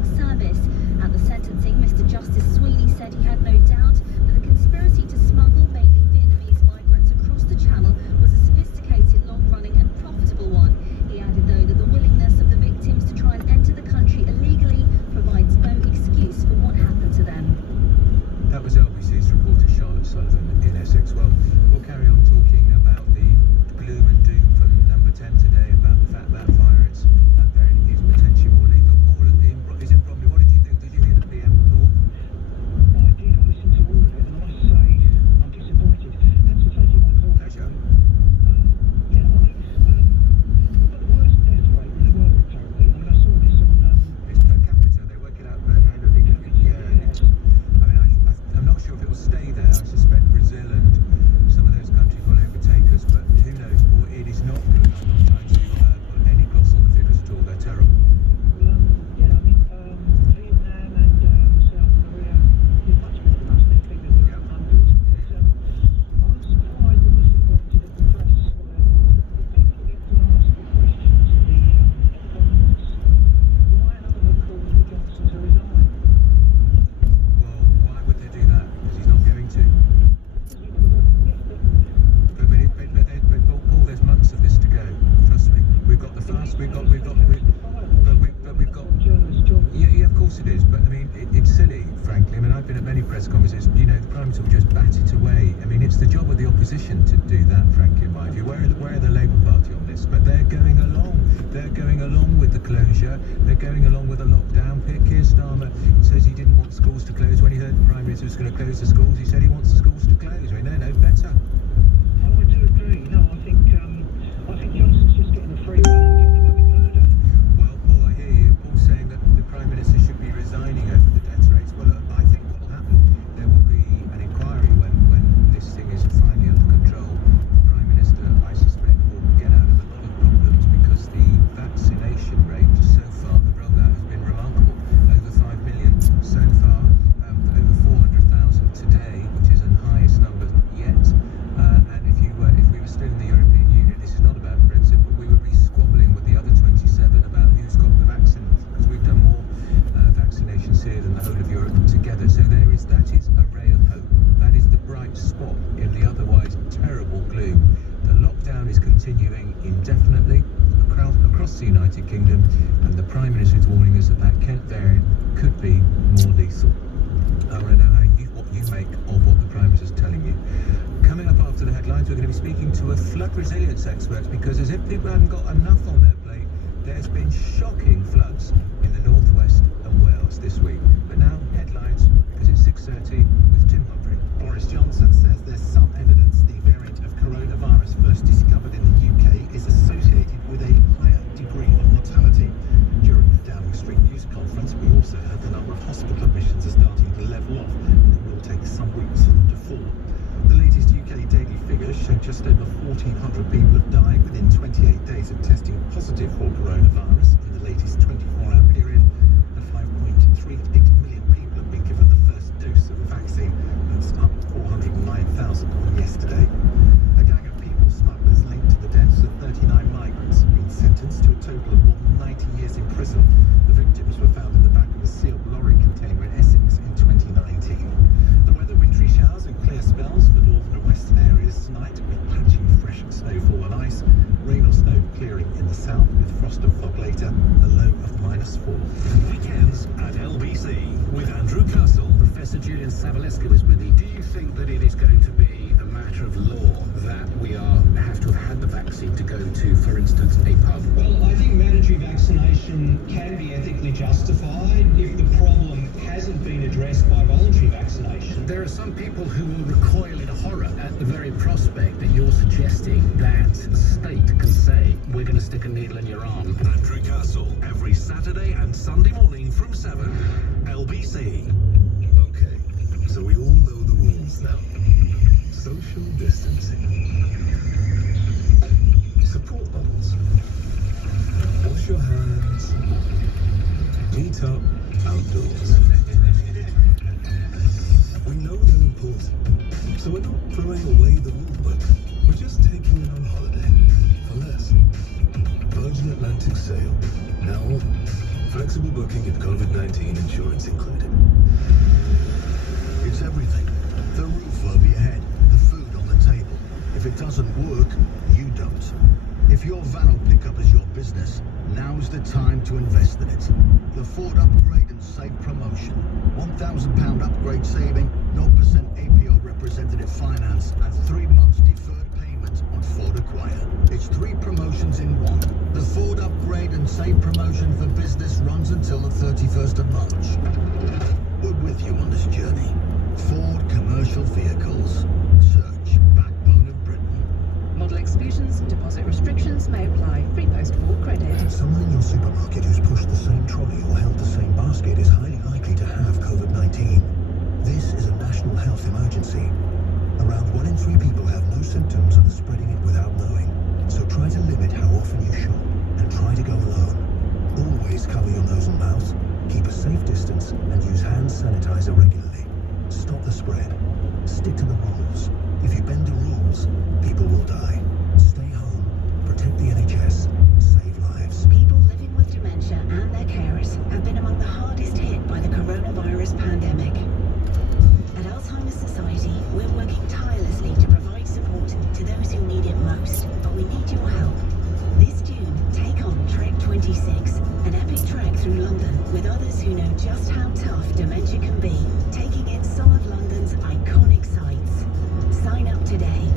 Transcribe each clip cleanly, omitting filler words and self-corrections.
public service. At the sentencing, Mr. Justice Sweeney said he had no doubt that the conspiracy to smuggle mainly Vietnamese migrants across the Channel was a sophisticated, long-running and profitable one. He added, though, that the willingness of the victims to try and enter the country illegally provides no excuse for what happened to them. That was LBC's reporter Charlotte Sullivan in Essex. Well, we'll carry on talking about the gloom and doom from number 10 today, about the fact that virus, that variant is potentially more lethal. Paul is in Bromley. What did you think? Did you hear the PM, Paul? I did. I listened to all of it, and I must say I'm disappointed. Thanks for taking my call. Pleasure. We've got the worst death rate in the world, apparently. I mean, I saw this on... It's per capita. They work it out per annually. Yeah. I mean, I'm not sure if it will stay there. I suspect Brazil and some of those countries will overtake us, but who knows, Paul? It is not good. I'm not trying to put any gloss on the figures at all. They're terrible. Vietnam and South Korea did much better than us. Their figures are in hundreds. But I'm surprised and disappointed at the press. The people are getting to ask the questions of the economists. Why haven't they called for Johnson to resign? Well, why would they do that? Because he's not going to. But Paul, there's months of this to go. Trust me. We've got the fast. We've got. Yeah, of course it is. But I mean, it's silly, frankly. I mean, I've been at many press conferences. You know, the Prime Minister will just bat it away. I mean, it's the job of the opposition to do that, frankly, in my view. Where are the Labour Party on this? But they're going along. They're going along with the closure. They're going along with the lockdown. Keir Starmer says he didn't want schools to close. When he heard the Prime Minister was going to close the schools, he said he wants the schools to close. I mean, no, better. Oh, I do agree. No, I think Johnson's just getting a free run and getting away with murder. Well, Paul, I hear you. Paul saying that the Prime Minister should be resigning over the death rates. Well, I think what will happen, there will be an inquiry when this thing is finally under control. The Prime Minister, I suspect, will get out of a lot of problems because the vaccination rate so far, the rollout has been remarkable. Over 5 million so far, over 400,000 today, which is the highest number yet. And if we were still in the European Union, this is not about Brexit, but we would be squabbling with the other 27 about who's got the vaccine, because we've done more vaccinations here than the whole of Europe together. So that is a ray of hope. That is the bright spot in the otherwise terrible gloom. The lockdown is continuing indefinitely across the United Kingdom, and the Prime Minister is warning us that Kent variant could be more lethal. I want to know what you make of what the Prime Minister is telling you. Coming up after the headlines, we're going to be speaking to a flood resilience expert, because as if people haven't got enough on their plate, there's been shocking floods in the northwest and Wales this week. But now, headlines, because it's 6:30 with Tim Humphrey. Boris Johnson says there's some evidence the variant of coronavirus first discovered in the UK is associated with a higher degree of mortality. During the Downing Street news conference, we also heard the number of hospital admissions are starting to level off, and it will take some weeks for them to fall. The latest UK daily figures show just over 1,400 people have died within 28 days of testing positive for coronavirus in the latest 24-hour period, and 5.38 million people have been given the first dose of the vaccine. That's up 409,000 on yesterday. A gang of people smugglers linked to the deaths of 39 migrants have been sentenced to a total of more than 90 years in prison. The victims were found in the back of a sealed lorry container in Essex in 2019. The weather, wintry showers and clear spells for northern and western areas tonight, with patchy fresh snowfall and ice. Rain or snow clearing in the south, with frost and fog later, a low of -4. Weekends at LBC with Andrew Castle. Professor Julian Savaleska was with me. Do you think that it is going to be a matter of law that we have to have had the vaccine to go to, for instance, a pub? Well, I think mandatory vaccination can be ethically justified if the problem hasn't been addressed by voluntary vaccination. There are some people who will recoil in horror at the very prospect that you're suggesting that the state can say, we're going to stick a needle in your arm. Andrew Castle, every Saturday and Sunday morning from 7, LBC. Okay, so we all know the rules now. Social distancing. Support bubbles. Wash your hands. Meet up outdoors. We know they're important, so we're not throwing away the rule book. We're just taking it on holiday for less. Virgin Atlantic sail, now Flexible booking and COVID-19 insurance included. It's everything. The roof over your head, the food on the table. If it doesn't work, you don't. If your van or pickup is your business, now's the time to invest in it. The Ford Upgrade and Save promotion. £1,000 upgrade saving, 0% APR representative finance, and 3 months deferred payment on Ford Acquire. It's 3 promotions in one. The Ford Upgrade and Save promotion for business runs until the 31st of March. We're with you on this journey. Ford Commercial Vehicles. Search Backbone of Britain. Model exclusions and deposit restrictions may apply. Free post for credit. Someone in your supermarket who's pushed the same trolley or held the same basket is highly likely to have COVID-19. This is a national health emergency. Around 1 in 3 people have no symptoms and are spreading it without knowing. So try to limit how often you shop and try to go alone. Always cover your nose and mouth, keep a safe distance, and use hand sanitizer regularly. Stop the spread. Stick to the rules. If you bend the rules, people will die. Stay home, protect the NHS, save lives. People living with dementia and their carers have been among the hardest hit by the coronavirus pandemic. At Alzheimer's Society, we're working tirelessly to provide support to those who need it most, but we need your help. This June, take on Trek 26, an epic trek through London with others who know just how tough dementia can be, taking in some of London's iconic sights. Sign up today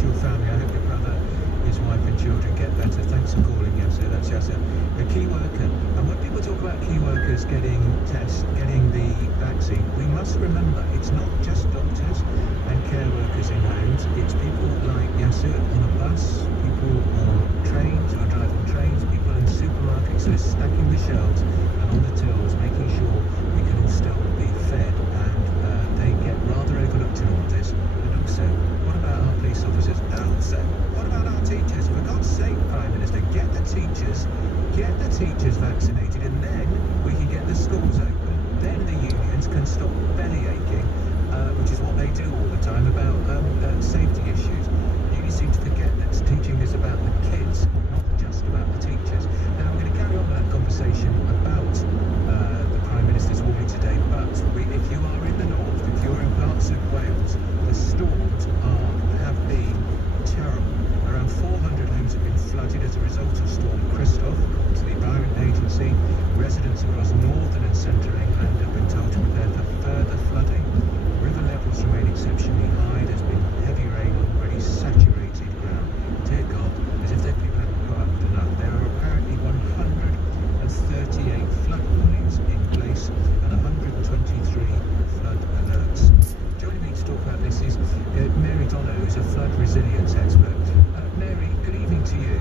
to your family. I hope your brother, his wife and children get better. Thanks for calling, Yasser. That's Yasser, a key worker. And when people talk about key workers getting tests, getting the vaccine, we must remember it's not just doctors and care workers in homes. It's people like Yasser on a bus, people on trains who are driving trains, people in supermarkets who are stacking the shelves and on the tills, making sure we can all still be fed. And they get rather overlooked in all of this. And also, what about our police officers? And also, what about our teachers? For God's sake, Prime Minister, get the teachers vaccinated, and then we can get the schools open. Then the unions can stop belly aching, which is what they do all the time about safety issues. You seem to forget that teaching is about the kids, not just about the teachers. Now, we're going to carry on with that conversation about the Prime Minister's warning today, but if you are in the north, if you're in parts of Wales, the storms have been terrible. Around 400 homes have been flooded as a result of Storm Christoph, according to the Environment Agency. Residents across northern and central England have been told to prepare for further flooding. River levels remain exceptionally high. There's been heavy rain on already saturated ground. Dear God, as if their people haven't got up enough. There are apparently 138 flood warnings in place and 123 flood alerts. Joining me to talk about this is Mary Donoghue, who's a flood resilience expert. Mary, good evening to you.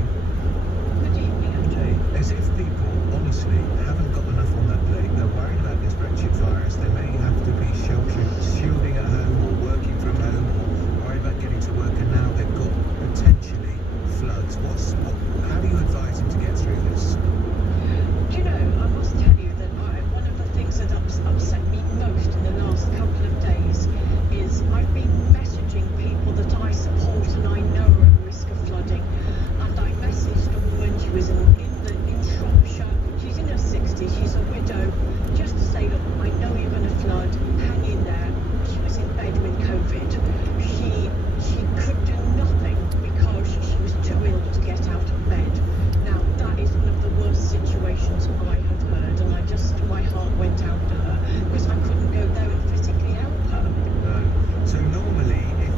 Good evening, Andrew. As if people, honestly, haven't got enough on their plate. They're worried about this wretched virus. They may have to be shielding at home or working from home or worried about getting to work, and now they've got potentially floods. How do you advise them to get through this? Do you know, I must tell you that one of the things that upset me most in the last couple of days is I've been messaging people that I support and I know are at risk of flooding. And I messaged a woman, she was in Shropshire, she's in her 60s, she's a widow, just to say, look, I know you're going to flood, hang in there. She was in bed with COVID. She could do nothing because she was too ill to get out of bed. Now, that is one of the worst situations I have heard, and my heart went out to her because I couldn't go there and physically help her. So normally, if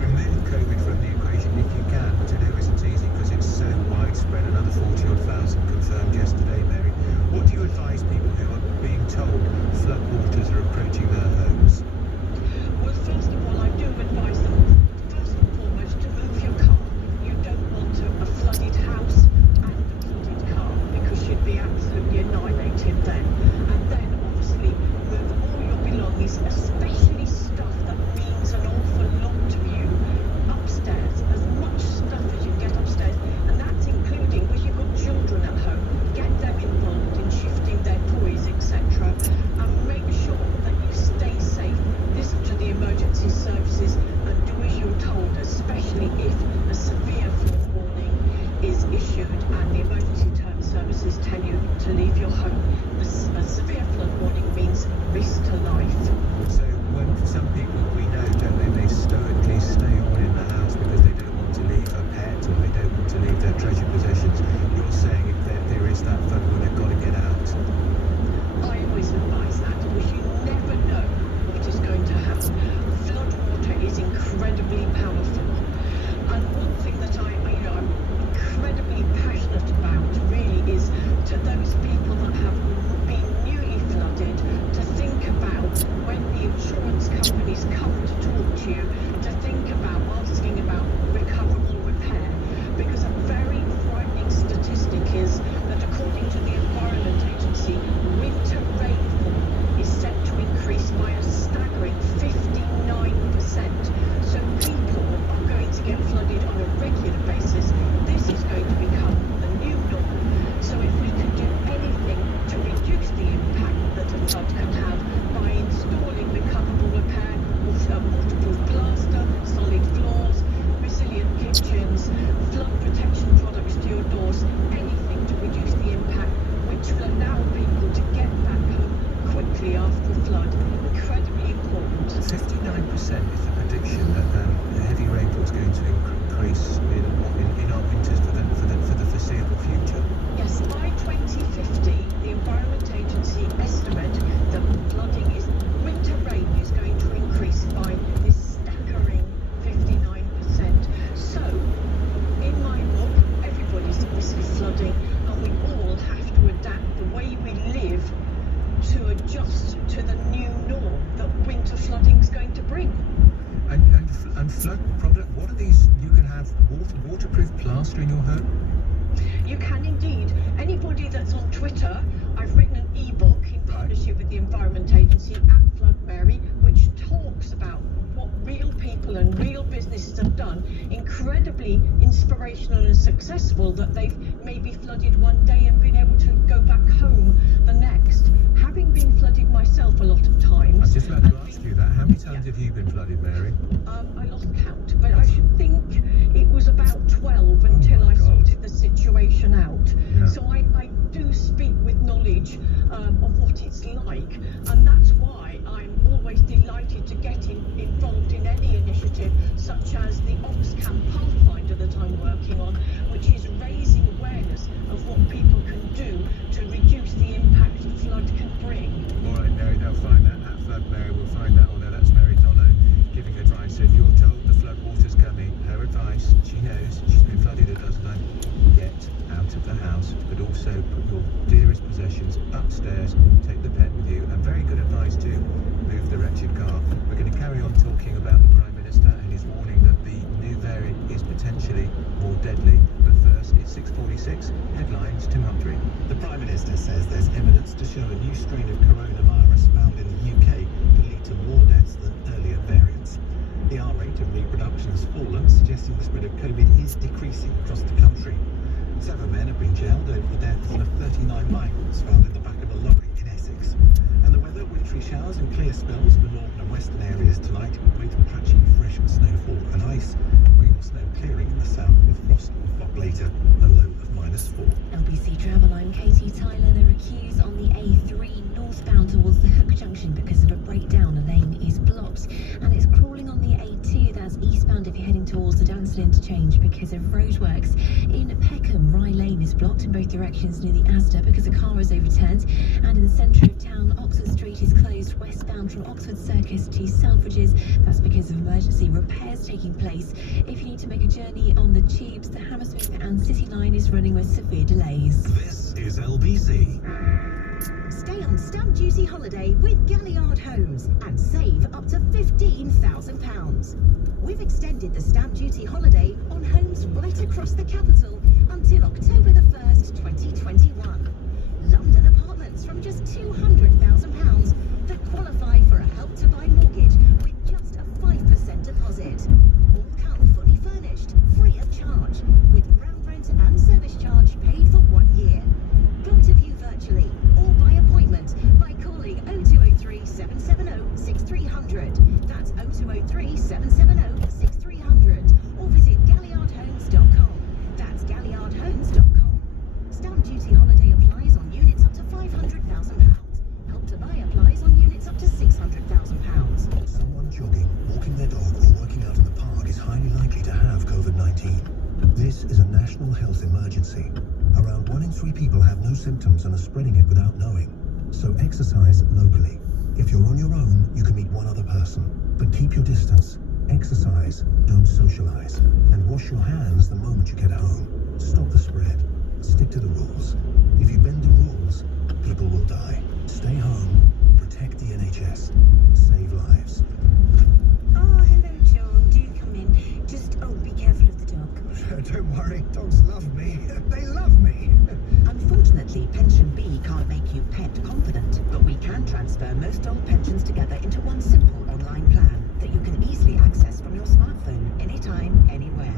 remove COVID from the equation if you can, which I know isn't easy because it's so widespread, another 40-odd thousand confirmed yesterday, Mary. What do you advise people who are being told flood waters are approaching their homes? Well, first of all, I do advise them, first and foremost, to move your car. You don't want a flooded house and a flooded car because you'd be absolutely annihilated then. And then, obviously, move all your belongings, especially stuff that means an awful lot to you, upstairs. As much stuff as you get upstairs, and that's including, because you've got children at home, get them involved in shifting their toys, etc. And make sure that you stay safe. Listen to the emergency services and do as you're told, especially if a severe flood warning is issued and the emergency services tell you to leave your home. A severe flood warning means risk to life. So when some people we know, don't they stoically stay on in the house because they don't want to leave a pet or they don't want to leave their treasured possessions. You're saying if there is that flood, well, they've got to get out. I always advise that because you never know what is going to happen. Flood water is incredibly powerful. And one thing that I'm incredibly passionate about really is to those people that have been newly flooded to think about when the insurance companies come to talk to you, to think about asking about recoverable repair. Because a very frightening statistic is that according to the Environment Agency, winter rainfall is set to increase by a staggering 59%. So people are going to get flooded on a regular basis. This is going to become the new norm. So if we can do anything to reduce the impact that a flood can have by installing recoverable repair, waterproof plaster, solid floors, resilient kitchens, flood protection products to your doors, anything to reduce the impact, which will allow people to get back home quickly after a flood. Incredibly important. 59% is the prediction that heavy rainfall is going to increase in plastering your home? You can indeed. Anybody that's on Twitter, I've written an e-book in partnership with the Environment Agency at Flood Mary, which talks about what real people and real businesses have done, incredibly inspirational and successful, that they've maybe flooded one day and been able to go back home the next. Having been flooded myself a lot of times. I was just about to ask you that. How many times have you been flooded, Mary? I lost count, but I should think it was about 12 until I sorted the situation out. Yeah. So I do speak with knowledge of what it's like, and that's why I'm always delighted to get involved in any initiative such as the Oxcam Pathfinder that I'm working on, which is raising awareness of what people can do to reduce the impact a flood can bring. All right, Mary, they'll find that at Flood Mary. We'll find that on there. That's Mary Dono giving advice. So if you're told the flood water's coming, her advice, she knows, she's been flooded a dozen times, get out of the house, but also put your dearest possessions upstairs, take the pet with you, and very good advice too, move the wretched car. We're going to carry on talking about the Prime Minister and his warning that the new variant is potentially more deadly. But first, it's 6:46, headlines, Tim Humphrey. The Prime Minister says there's evidence to show a new strain of coronavirus found in the UK could lead to more deaths than earlier variants. The R rate of reproduction has fallen, suggesting the spread of COVID is decreasing across the country. 7 men have been jailed over the deaths of 39 migrants found in the back of a lorry in Essex. And the weather, wintry showers and clear spells for northern and western areas tonight, with patchy fresh snowfall and ice. Rain or snow clearing in the south with frost and fog later, a low of -4. LBC Travel, I'm Katie Tyler. There are queues on the A3 northbound towards the Hook Junction because of a breakdown. A lane is blocked, and it's crawling on the A2. That's eastbound if you're heading towards the Danston interchange because of roadworks. In Peckham, Rye Lane is blocked in both directions near the Asda because a car is overturned. And in the centre of town, Oxford Street is closed westbound from Oxford Circus to Selfridges. That's because of emergency repairs taking place. If you need to make a journey on the tubes, the Hammersmith and City Line is running with severe delays. This is LBC. Stay on stamp duty holiday with Galliard Homes and save up to £15,000. We've extended the stamp duty holiday on homes right across the capital until October the 1st, 2021. London apartments from just £200,000 that qualify for a Help to Buy mortgage with just a 5% deposit. All come fully furnished, free of charge, with ground rent and service charge paid for 1 year. Book to view virtually or by appointment by calling 0203 770 6300. That's 0203 770 6300. Or visit galliardhomes.com. That's galliardhomes.com. Stamp duty holiday applies on units up to £500,000. Help to Buy applies on units up to £600,000. Someone jogging, walking their dog, or working out in the park is highly likely to have COVID-19. This is a national health emergency. Around 1 in 3 people have no symptoms and are spreading it without knowing. So exercise locally. If you're on your own, you can meet one other person. But keep your distance. Exercise, don't socialize. And wash your hands the moment you get home. Stop the spread. Stick to the rules. If you bend the rules, people will die. Stay home. Protect the NHS. Save lives. Oh, hello, John. Do come in. Just, be careful of the dog. Don't worry, dogs love me. They love me. Unfortunately, Pension B can't make you pet confident, but we can transfer most old pensions together into one simple online plan that you can easily access from your smartphone anytime, anywhere.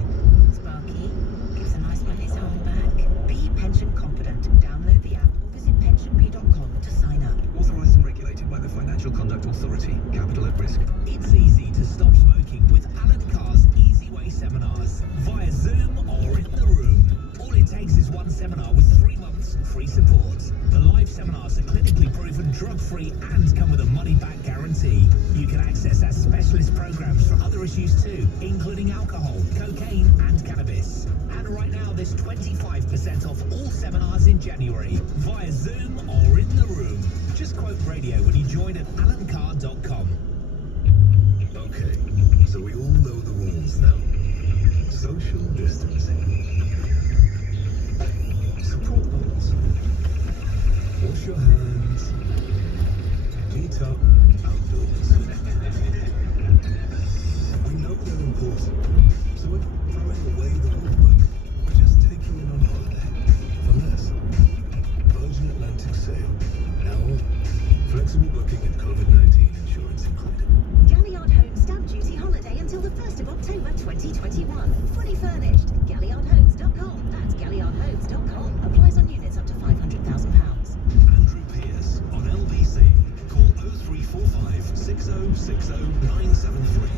Sparky gives a nice man his home back. Be pension confident. Download the app or visit pensionb.com to sign up. Authorised and regulated by the Financial Conduct Authority. Capital at risk. It's easy to stop smoking with Alan Carr's Easy Way seminars via Zoom or in the room. All it takes is one seminar with 3 months free support. The live seminars are clinically proven, drug-free and come with a money-back guarantee. You can access our specialist programs for other issues too, including alcohol, cocaine and cannabis. And right now there's 25% off all seminars in January via Zoom or in the room. Just quote radio when you join at alancarr.com. Okay, so we all know the rules now. Social distancing. Support bubbles. Wash your hands. Meet up outdoors. We know they're important, so we're not throwing away the rule book. We're 2021. Fully furnished. GalliardHomes.com. That's GalliardHomes.com. Applies on units up to £500,000. Andrew Pierce on LBC. Call 0345 6060 973.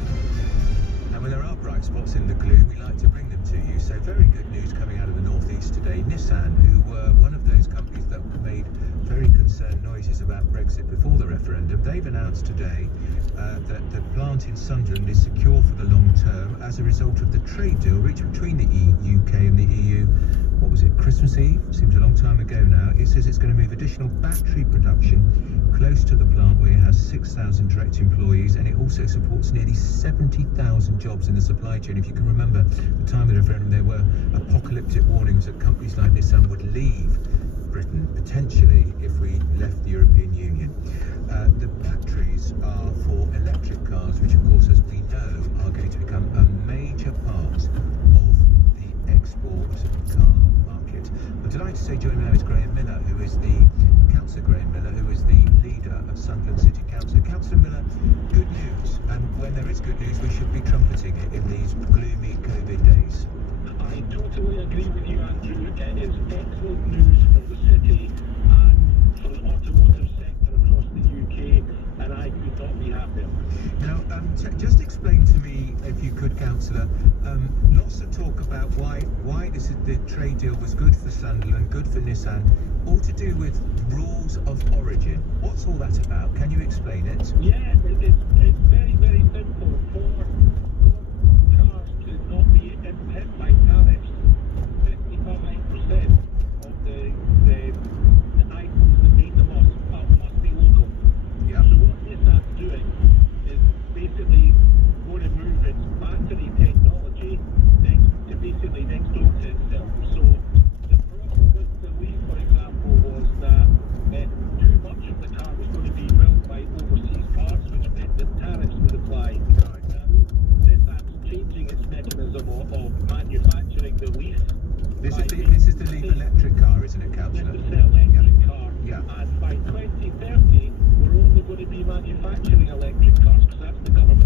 And when there are bright spots in the gloom, we like to bring them to you. So very good news coming out of the northeast today. Nissan, who were one of those companies that made very concerned noises about Brexit before the referendum, they've announced today that the plant in Sunderland is secure for the long term as a result of the trade deal reached between the UK and the EU. What was it, Christmas Eve? Seems a long time ago now. It says it's going to move additional battery production close to the plant where it has 6,000 direct employees, and it also supports nearly 70,000 jobs in the supply chain. If you can remember the time of the referendum, there were apocalyptic warnings that companies like Nissan would leave Britain, potentially, if we left the European Union. The batteries are for electric cars, which of course, as we know, are going to become a major part of the export car market. I'm delighted to say joining me now is Graham Miller, who is the Councillor Graham Miller, who is the leader of Sunderland City Council. Councillor Miller, good news, and when there is good news, we should be trumpeting it in these gloomy COVID days. I totally agree with you, Andrew. It is excellent news for the city and for the automotive sector across the UK, and I could not be happier. Now, just explain to me, if you could, Councillor, lots of talk about why the trade deal was good for Sunderland, good for Nissan, all to do with rules of origin. What's all that about? Can you explain it? Yeah, it's very, very simple. For cars to not be hit by tariffs, 55% of the items that make them must be local. Yeah. So what Nissan's doing is basically going to move its battery technology next door to itself. So the problem with the Leaf, for example, was that too much of the car was going to be built by overseas parts, which meant that tariffs would apply. Nissan's changing its mechanism of manufacturing the Leaf. This is the Leaf electric car, isn't it, Councillor? This is the electric car. Yeah. And by 2030, we're only going to be manufacturing electric cars because that's the government